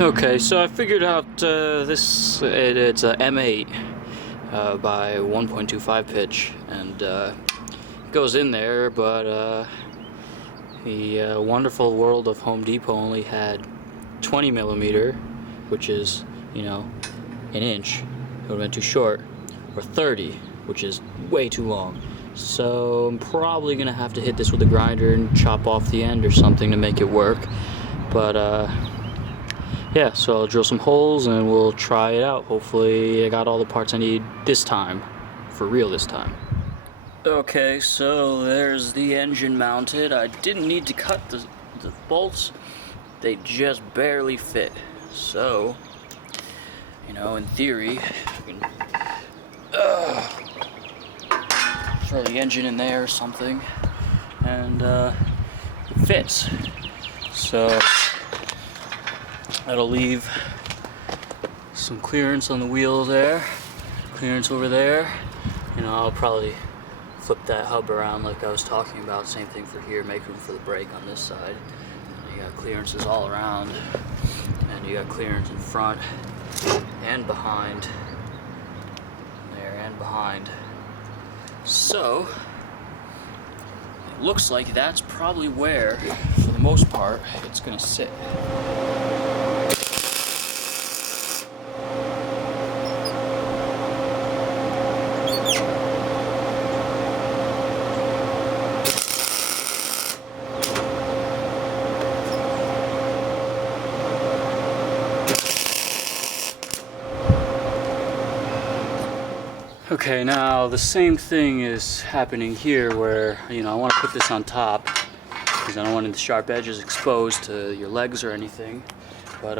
Okay, so I figured out it's a M8 by 1.25 pitch, and it goes in there, but the wonderful world of Home Depot only had 20 millimeter, which is, an inch. It would have been too short, or 30, which is way too long. So I'm probably gonna have to hit this with a grinder and chop off the end or something to make it work. But yeah, so I'll drill some holes and we'll try it out. Hopefully I got all the parts I need this time, for real this time. Okay, so there's the engine mounted. I didn't need to cut the bolts. They just barely fit. So, in theory, I can throw the engine in there or something, and it fits. So that'll leave some clearance on the wheel there, clearance over there. I'll probably flip that hub around like I was talking about. Same thing for here, make room for the brake on this side. You got clearances all around, and you got clearance in front and behind, there and behind. So it looks like that's probably where, for the most part, it's gonna sit. Okay, now the same thing is happening here where, I want to put this on top because I don't want the sharp edges exposed to your legs or anything, but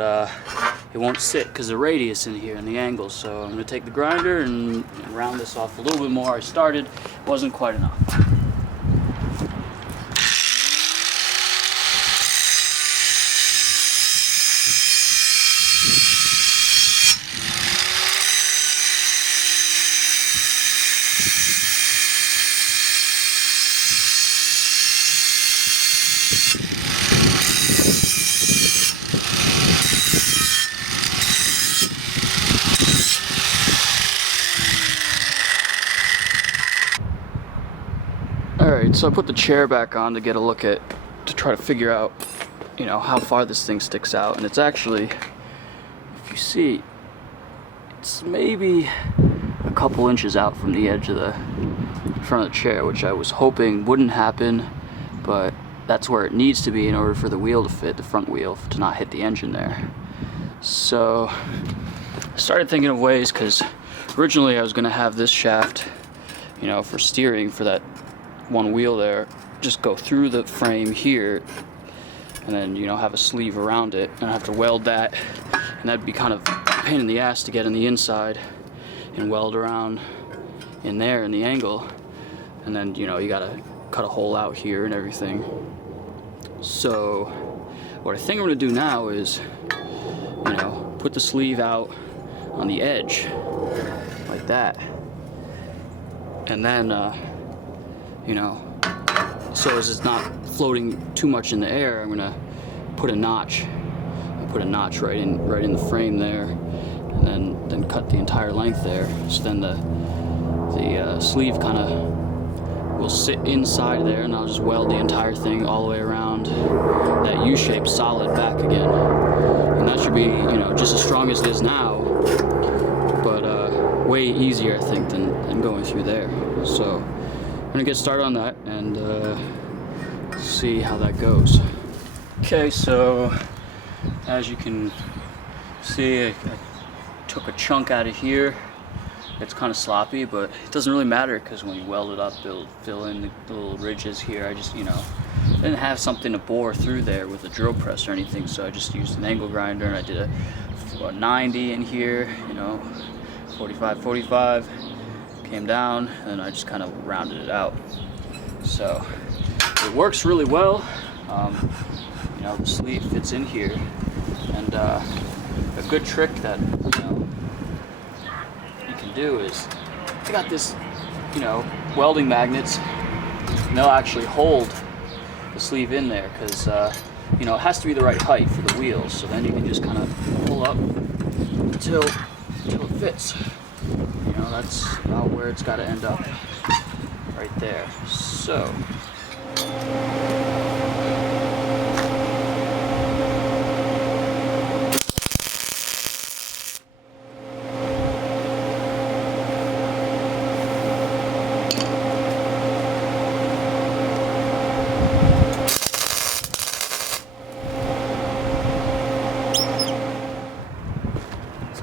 it won't sit because the radius in here and the angle. So I'm going to take the grinder and round this off a little bit more. I started, wasn't quite enough. Alright, so I put the chair back on to get a look to try to figure out, how far this thing sticks out. And it's actually, if you see, it's maybe a couple inches out from the edge of the front of the chair, which I was hoping wouldn't happen, but that's where it needs to be in order for the wheel to fit, the front wheel, to not hit the engine there. So I started thinking of ways, because originally I was going to have this shaft, for steering for that one wheel there, just go through the frame here, and then have a sleeve around it, and I have to weld that, and that'd be kind of a pain in the ass to get in the inside and weld around in there in the angle, and then you gotta cut a hole out here and everything. So what I think I'm gonna do now is put the sleeve out on the edge like that, and then so as it's not floating too much in the air, I'm gonna put a notch. Right in the frame there, and then cut the entire length there. So then the sleeve kind of will sit inside there, and I'll just weld the entire thing all the way around that U-shape solid back again. And that should be just as strong as it is now, but way easier I think than going through there. So I'm gonna get started on that and see how that goes. Okay, so as you can see, I took a chunk out of here. It's kind of sloppy, but it doesn't really matter because when you weld it up, it'll fill in the little ridges here. I just, didn't have something to bore through there with a drill press or anything, so I just used an angle grinder, and I did a 90 in here, 45, came down, and I just kind of rounded it out. So it works really well. The sleeve fits in here, and a good trick that you can do is, I got this welding magnets, and they'll actually hold the sleeve in there, because you know, it has to be the right height for the wheels. So then you can just kind of pull up until it fits. You know, that's about where it's got to end up, right there. So.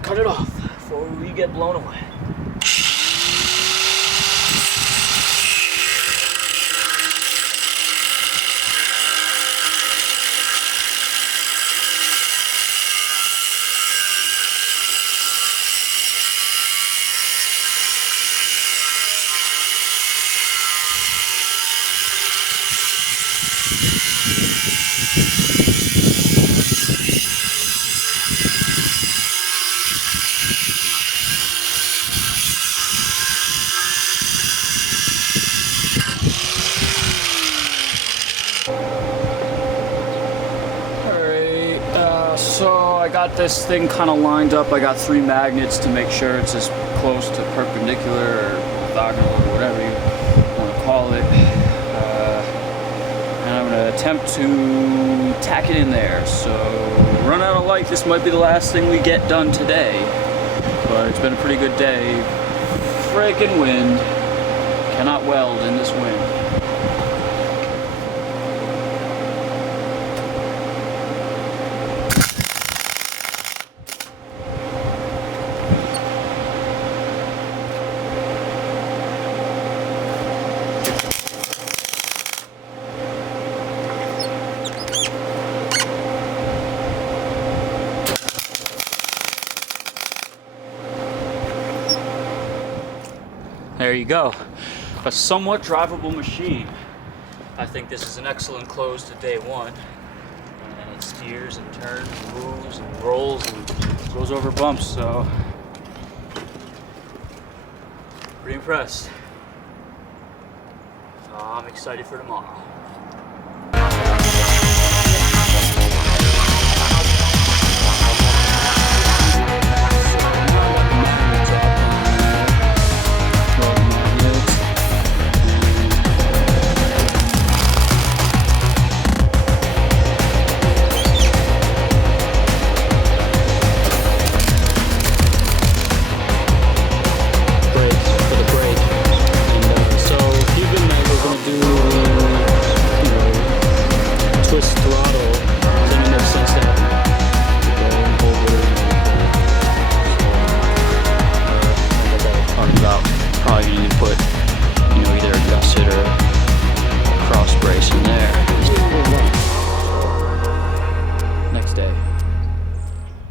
Cut it off before we get blown away. So I got this thing kind of lined up. I got 3 magnets to make sure it's as close to perpendicular or orthogonal or whatever you want to call it. And I'm going to attempt to tack it in there. So run out of light. This might be the last thing we get done today. But it's been a pretty good day. Freaking wind. Cannot weld in this wind. There you go, a somewhat drivable machine. I think this is an excellent close to day one. And it steers and turns and moves and rolls and goes over bumps, so pretty impressed. I'm excited for tomorrow.